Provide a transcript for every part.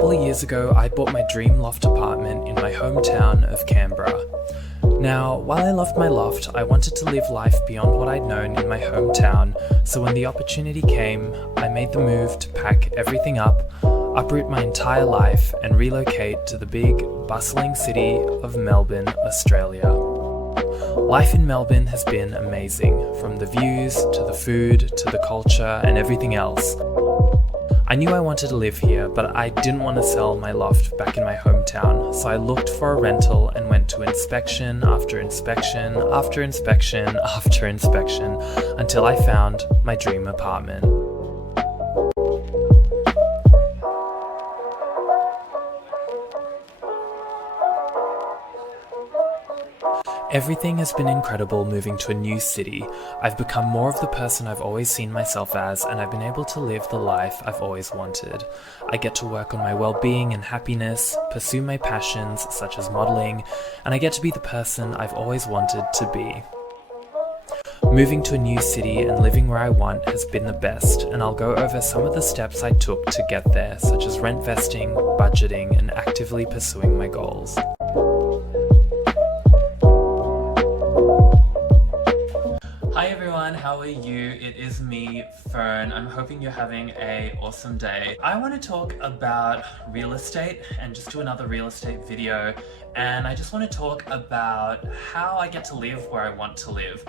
couple of years ago, I bought my dream loft apartment in my hometown of Canberra. Now, while I loved my loft, I wanted to live life beyond what I'd known in my hometown, so when the opportunity came, I made the move to pack everything up, uproot my entire life, and relocate to the big, bustling city of Melbourne, Australia. Life in Melbourne has been amazing, from the views, to the food, to the culture, and everything else. I knew I wanted to live here, but I didn't want to sell my loft back in my hometown, so I looked for a rental and went to inspection after inspection after inspection after inspection until I found my dream apartment. Everything has been incredible moving to a new city. I've become more of the person I've always seen myself as, and I've been able to live the life I've always wanted. I get to work on my well-being and happiness, pursue my passions such as modelling, and I get to be the person I've always wanted to be. Moving to a new city and living where I want has been the best, and I'll go over some of the steps I took to get there, such as rent vesting, budgeting, and actively pursuing my goals. Hi everyone, how are you? It is me, Fern. I'm hoping you're having an awesome day. I want to talk about real estate and just do another real estate video, and I just want to talk about how I get to live where I want to live.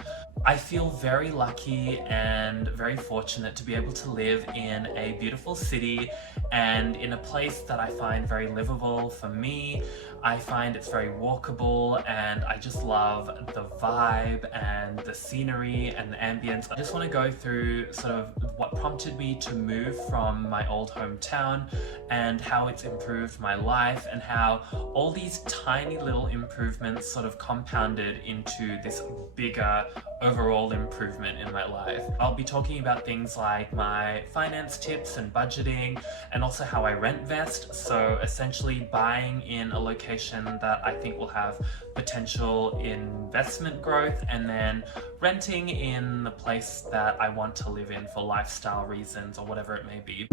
I feel very lucky and very fortunate to be able to live in a beautiful city and in a place that I find very livable for me. I find it's very walkable, and I just love the vibe and the scenery and the ambience. I just want to go through sort of what prompted me to move from my old hometown and how it's improved my life, and how all these tiny little improvements sort of compounded into this bigger overall improvement in my life. I'll be talking about things like my finance tips and budgeting, and also how I rent vest, so essentially buying in a location that I think will have potential investment growth, and then renting in the place that I want to live in for lifestyle reasons or whatever it may be.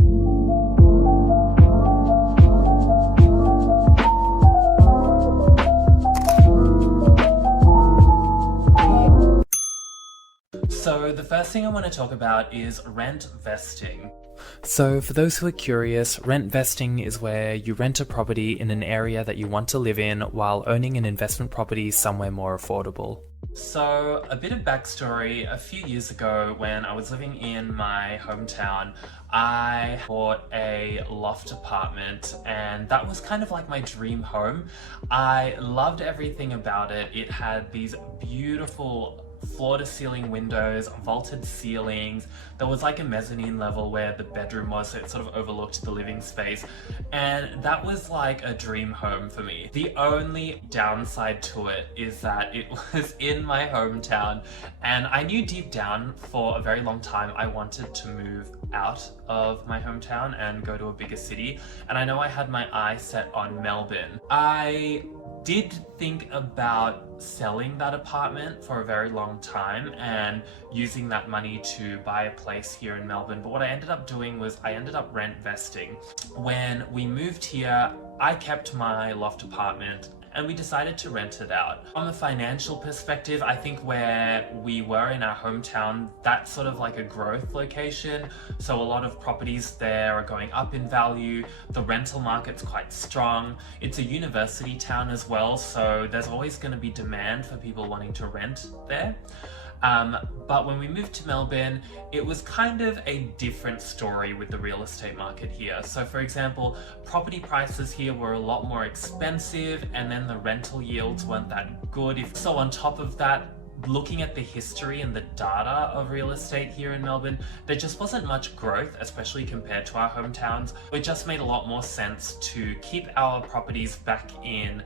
So the first thing I want to talk about is rent vesting. So for those who are curious, rent vesting is where you rent a property in an area that you want to live in while owning an investment property somewhere more affordable. So a bit of backstory, a few years ago when I was living in my hometown, I bought a loft apartment, and that was kind of like my dream home. I loved everything about it. It had these beautiful floor-to-ceiling windows, vaulted ceilings. There was like a mezzanine level where the bedroom was, so it sort of overlooked the living space, and that was like a dream home for me. The only downside to it is that it was in my hometown, and I knew deep down for a very long time I wanted to move out of my hometown and go to a bigger city, and I know I had my eye set on Melbourne. I did think about selling that apartment for a very long time and using that money to buy a place here in Melbourne, but what I ended up doing was I ended up rent vesting. When we moved here, I kept my loft apartment and we decided to rent it out. From a financial perspective, I think where we were in our hometown, that's sort of like a growth location. So a lot of properties there are going up in value. The rental market's quite strong. It's a university town as well, so there's always going to be demand for people wanting to rent there. But when we moved to Melbourne, it was kind of a different story with the real estate market here. So for example, property prices here were a lot more expensive, and then the rental yields weren't that good. So on top of that, looking at the history and the data of real estate here in Melbourne, there just wasn't much growth, especially compared to our hometowns. It just made a lot more sense to keep our properties back in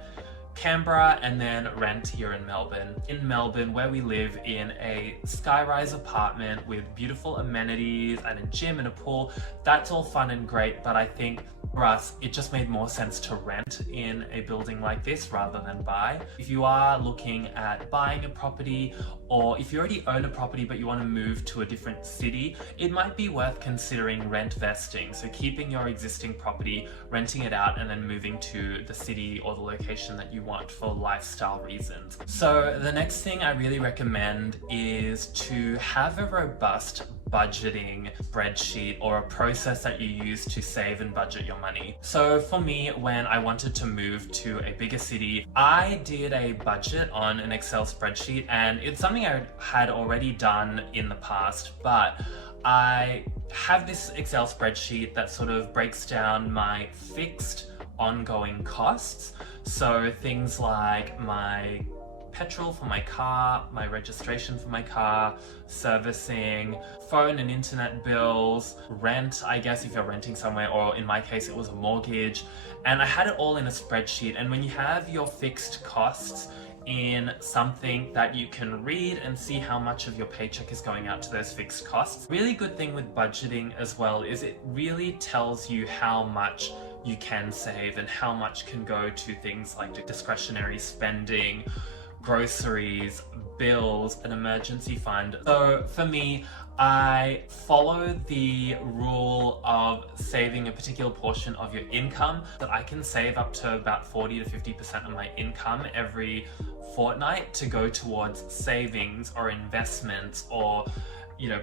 Canberra and then rent here in Melbourne. In Melbourne, where we live in a skyrise apartment with beautiful amenities and a gym and a pool, that's all fun and great, but I think For us, it just made more sense to rent in a building like this rather than buy. If you are looking at buying a property, or if you already own a property but you want to move to a different city, it might be worth considering rent vesting. So keeping your existing property, renting it out, and then moving to the city or the location that you want for lifestyle reasons. So the next thing I really recommend is to have a robust budgeting spreadsheet or a process that you use to save and budget your money. So for me, when I wanted to move to a bigger city, I did a budget on an Excel spreadsheet, and it's something I had already done in the past, but I have this Excel spreadsheet that sort of breaks down my fixed ongoing costs. So things like my petrol for my car, my registration for my car, servicing, phone and internet bills, rent, I guess if you're renting somewhere, or in my case it was a mortgage. And I had it all in a spreadsheet. And when you have your fixed costs in something that you can read and see how much of your paycheck is going out to those fixed costs, really good thing with budgeting as well is it really tells you how much you can save and how much can go to things like discretionary spending, groceries, bills, an emergency fund. So for me, I follow the rule of saving a particular portion of your income, that I can save up to about 40 to 50% of my income every fortnight to go towards savings or investments, or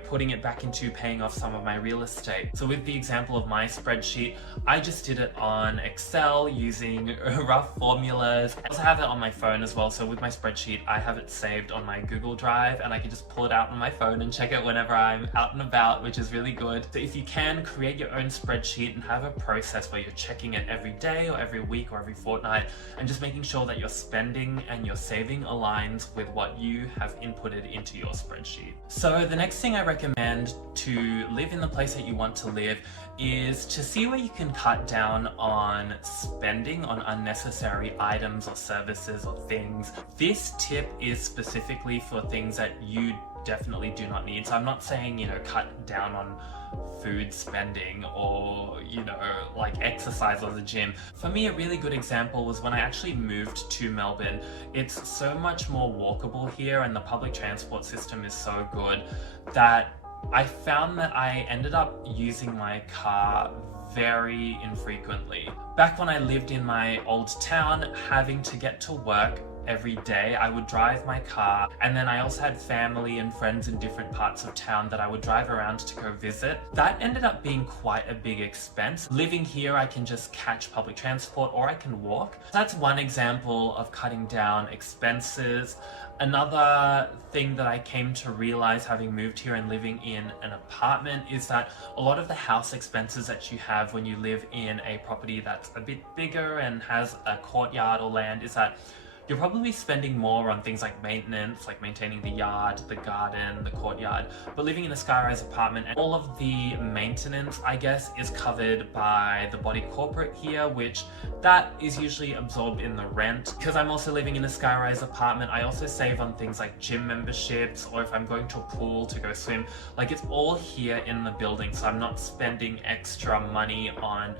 putting it back into paying off some of my real estate. So with the example of my spreadsheet, I just did it on Excel using rough formulas. I also have it on my phone as well. So with my spreadsheet, I have it saved on my Google Drive, and I can just pull it out on my phone and check it whenever I'm out and about, which is really good. So if you can, create your own spreadsheet and have a process where you're checking it every day or every week or every fortnight, and just making sure that your spending and your saving aligns with what you have inputted into your spreadsheet. So the next thing I recommend to live in the place that you want to live is to see where you can cut down on spending on unnecessary items or services or things. This tip is specifically for things that you definitely do not need. So I'm not saying, cut down on food spending or, like exercise or the gym. For me, a really good example was when I actually moved to Melbourne. It's so much more walkable here, and the public transport system is so good that I found that I ended up using my car very infrequently. Back when I lived in my old town, having to get to work every day, I would drive my car, and then I also had family and friends in different parts of town that I would drive around to go visit. That ended up being quite a big expense. Living here, I can just catch public transport or I can walk. That's one example of cutting down expenses. Another thing that I came to realize having moved here and living in an apartment is that a lot of the house expenses that you have when you live in a property that's a bit bigger and has a courtyard or land is that you're probably spending more on things like maintenance, like maintaining the yard, the garden, the courtyard. But living in a skyrise apartment, and all of the maintenance, I guess, is covered by the body corporate here, which that is usually absorbed in the rent. Because I'm also living in a skyrise apartment, I also save on things like gym memberships, or if I'm going to a pool to go swim, like it's all here in the building. So I'm not spending extra money on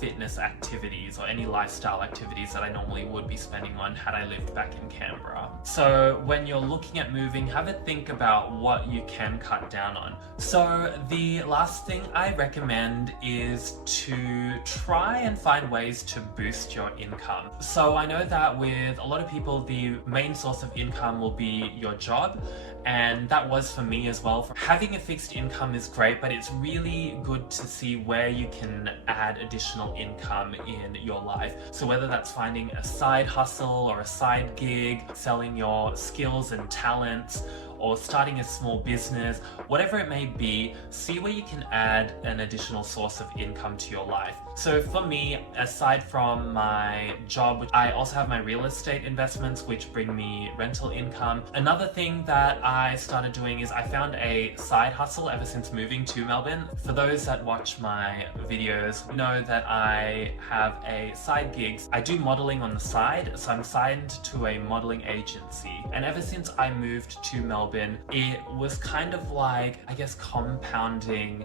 fitness activities or any lifestyle activities that I normally would be spending on had I lived back in Canberra. So when you're looking at moving, have a think about what you can cut down on. So the last thing I recommend is to try and find ways to boost your income. So I know that with a lot of people, the main source of income will be your job, and that was for me as well. Having a fixed income is great, but it's really good to see where you can add additional income in your life. So whether that's finding a side hustle or a side gig, selling your skills and talents, or starting a small business, whatever it may be, see where you can add an additional source of income to your life. So for me, aside from my job, I also have my real estate investments, which bring me rental income. Another thing that I started doing is I found a side hustle ever since moving to Melbourne. For those that watch my videos know that I have a side gig. I do modeling on the side, so I'm signed to a modeling agency. And ever since I moved to Melbourne, it was kind of like, I guess, compounding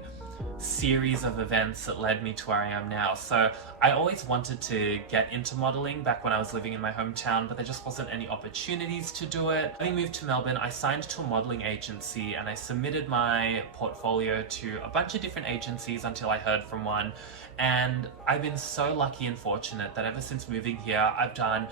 series of events that led me to where I am now. So I always wanted to get into modeling back when I was living in my hometown, but there just wasn't any opportunities to do it. When I moved to Melbourne, I signed to a modeling agency and I submitted my portfolio to a bunch of different agencies until I heard from one. And I've been so lucky and fortunate that ever since moving here, I've done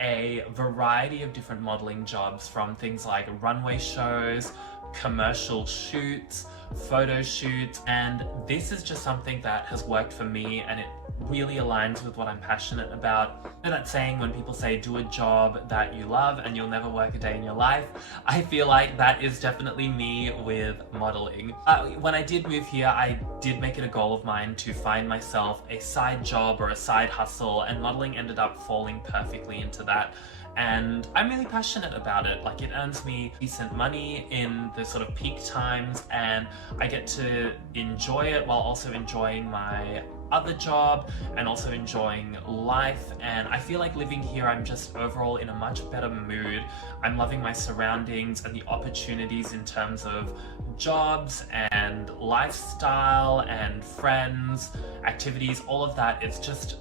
a variety of different modeling jobs, from things like runway shows, commercial shoots, photo shoots, and this is just something that has worked for me, and it really aligns with what I'm passionate about. You know that saying when people say do a job that you love and you'll never work a day in your life? I feel like that is definitely me with modeling. When I did move here, I did make it a goal of mine to find myself a side job or a side hustle, and modeling ended up falling perfectly into that. And I'm really passionate about it. Like, it earns me decent money in the sort of peak times, and I get to enjoy it while also enjoying my other job and also enjoying life. And I feel like living here, I'm just overall in a much better mood. I'm loving my surroundings and the opportunities in terms of jobs and lifestyle and friends, activities, all of that. It's just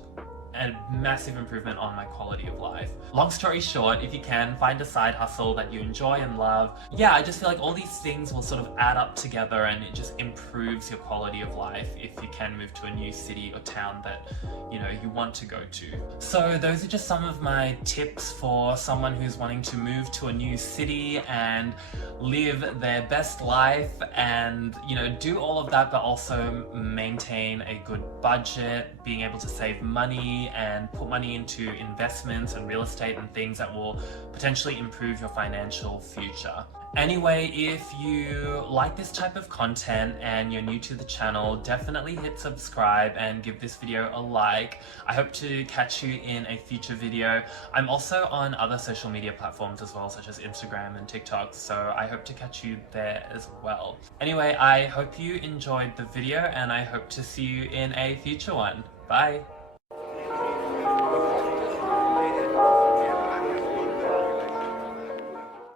a massive improvement on my quality of life. Long story short, if you can, find a side hustle that you enjoy and love. Yeah, I just feel like all these things will sort of add up together, and it just improves your quality of life if you can move to a new city or town that, you know, you want to go to. So those are just some of my tips for someone who's wanting to move to a new city and live their best life and, you know, do all of that, but also maintain a good budget, being able to save money and put money into investments and real estate and things that will potentially improve your financial future. Anyway, if you like this type of content and you're new to the channel, definitely hit subscribe and give this video a like. I hope to catch you in a future video. I'm also on other social media platforms as well, such as Instagram and TikTok, so I hope to catch you there as well. Anyway, I hope you enjoyed the video, and I hope to see you in a future one. Bye!